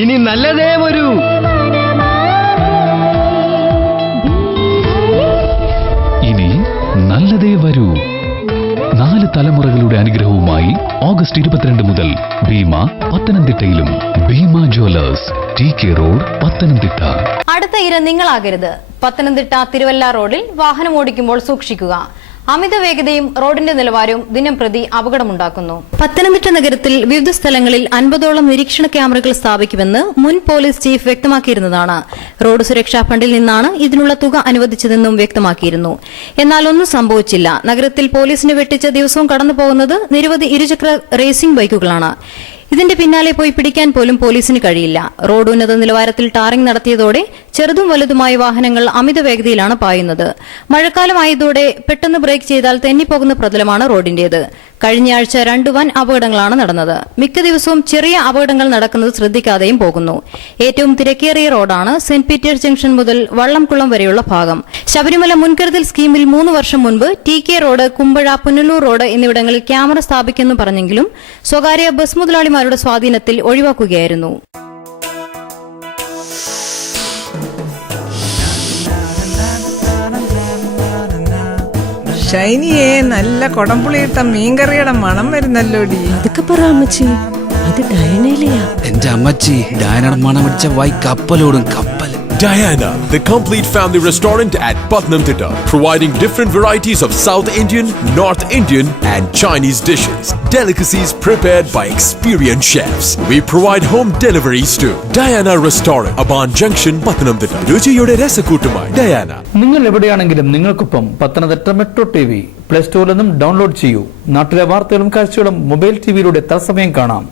ഇനി നല്ലതേ വരൂ. ഇനി നല്ലതേ വരൂ. നാല് തലമുറകളുടെ അനുഗ്രഹവുമായി ഓഗസ്റ്റ് ഇരുപത്തിരണ്ട് മുതൽ ഭീമ പത്തനംതിട്ടയിലും Bhima jewellers T K road Pathanamthitta. അടുത്ത ഇര നിങ്ങളാകരുത്. പത്തനംതിട്ട തിരുവല്ല റോഡിൽ വാഹനം ഓടിക്കുമ്പോൾ സൂക്ഷിക്കുക. അമിത വേഗതയും റോഡിന്റെ നിലവാരവും ദിനം പ്രതി അപകടമുണ്ടാക്കുന്നു. പത്തനംതിട്ട നഗരത്തിൽ വിവിധ സ്ഥലങ്ങളിൽ അൻപതോളം നിരീക്ഷണ ക്യാമറകൾ സ്ഥാപിക്കുമെന്ന് മുൻ പോലീസ് ചീഫ് വ്യക്തമാക്കിയിരുന്നതാണ്. റോഡ് സുരക്ഷാ ഫണ്ടിൽ നിന്നാണ് ഇതിനുള്ള തുക അനുവദിച്ചതെന്നും വ്യക്തമാക്കിയിരുന്നു. എന്നാൽ ഒന്നും സംഭവിച്ചില്ല. നഗരത്തിൽ പോലീസിന് വെട്ടിച്ച ദിവസവും കടന്നുപോകുന്നത് നിരവധി ഇരുചക്ര റേസിംഗ് ബൈക്കുകളാണ്. ഇതിന്റെ പിന്നാലെ പോയി പിടിക്കാൻ പോലും പോലീസിന് കഴിയില്ല. റോഡ് ഉന്നത നിലവാരത്തിൽ ടാറിംഗ് നടത്തിയതോടെ ചെറുതും വലുതുമായ വാഹനങ്ങൾ അമിത വേഗതയിലാണ് പായുന്നത്. മഴക്കാലമായതോടെ പെട്ടെന്ന് ബ്രേക്ക് ചെയ്താൽ തെന്നിപ്പോകുന്ന പ്രതലമാണ് റോഡിന്റേത്. കഴിഞ്ഞയാഴ്ച രണ്ടു വൻ അപകടങ്ങളാണ് നടന്നത്. മിക്ക ദിവസവും ചെറിയ അപകടങ്ങൾ നടക്കുന്നത് ശ്രദ്ധിക്കാതെയും പോകുന്നു. ഏറ്റവും തിരക്കേറിയ റോഡാണ് സെന്റ് പീറ്റേഴ്സ് ജംഗ്ഷൻ മുതൽ വള്ളംകുളം വരെയുള്ള ഭാഗം. ശബരിമല മുൻകരുതൽ സ്കീമിൽ മൂന്ന് വർഷം മുൻപ് T K road Kumbazha Punalur road എന്നിവിടങ്ങളിൽ ക്യാമറ സ്ഥാപിക്കുമെന്ന് പറഞ്ഞെങ്കിലും സ്വകാര്യ ബസ് മുതലാളിമാരുടെ സ്വാധീനത്തിൽ ഒഴിവാക്കുകയായിരുന്നു. ഷൈനിയെ നല്ല കൊടംപുളിയിട്ട മീൻകറിയുടെ മണം വരുന്നല്ലോടി. അതൊക്കെ പറ അമ്മച്ചി. അത് ഡയനയിലെയാ. എന്റെ അമ്മച്ചി ഡയനയുടെ മണം അടിച്ച വായി കപ്പലോടും കപ്പൽ Diana, the complete family restaurant at Patnamthitta, providing different varieties of South Indian, North Indian, and Chinese dishes. Delicacies prepared by experienced chefs. We provide home deliveries too. Diana Restaurant, Aban Junction, Thitta. രുചിയുടെ രസക്കൂട്ടുമായി Diana നിങ്ങൾ എവിടെയാണെങ്കിലും നിങ്ങൾക്കൊപ്പം Pathanamthitta metro T V play സ്റ്റോറിൽ നിന്നും download ചെയ്യൂ നാട്ടിലെ വാർത്തകളും കാഴ്ചകളും മൊബൈൽ ടിവിയിലൂടെ തത്സമയം കാണാം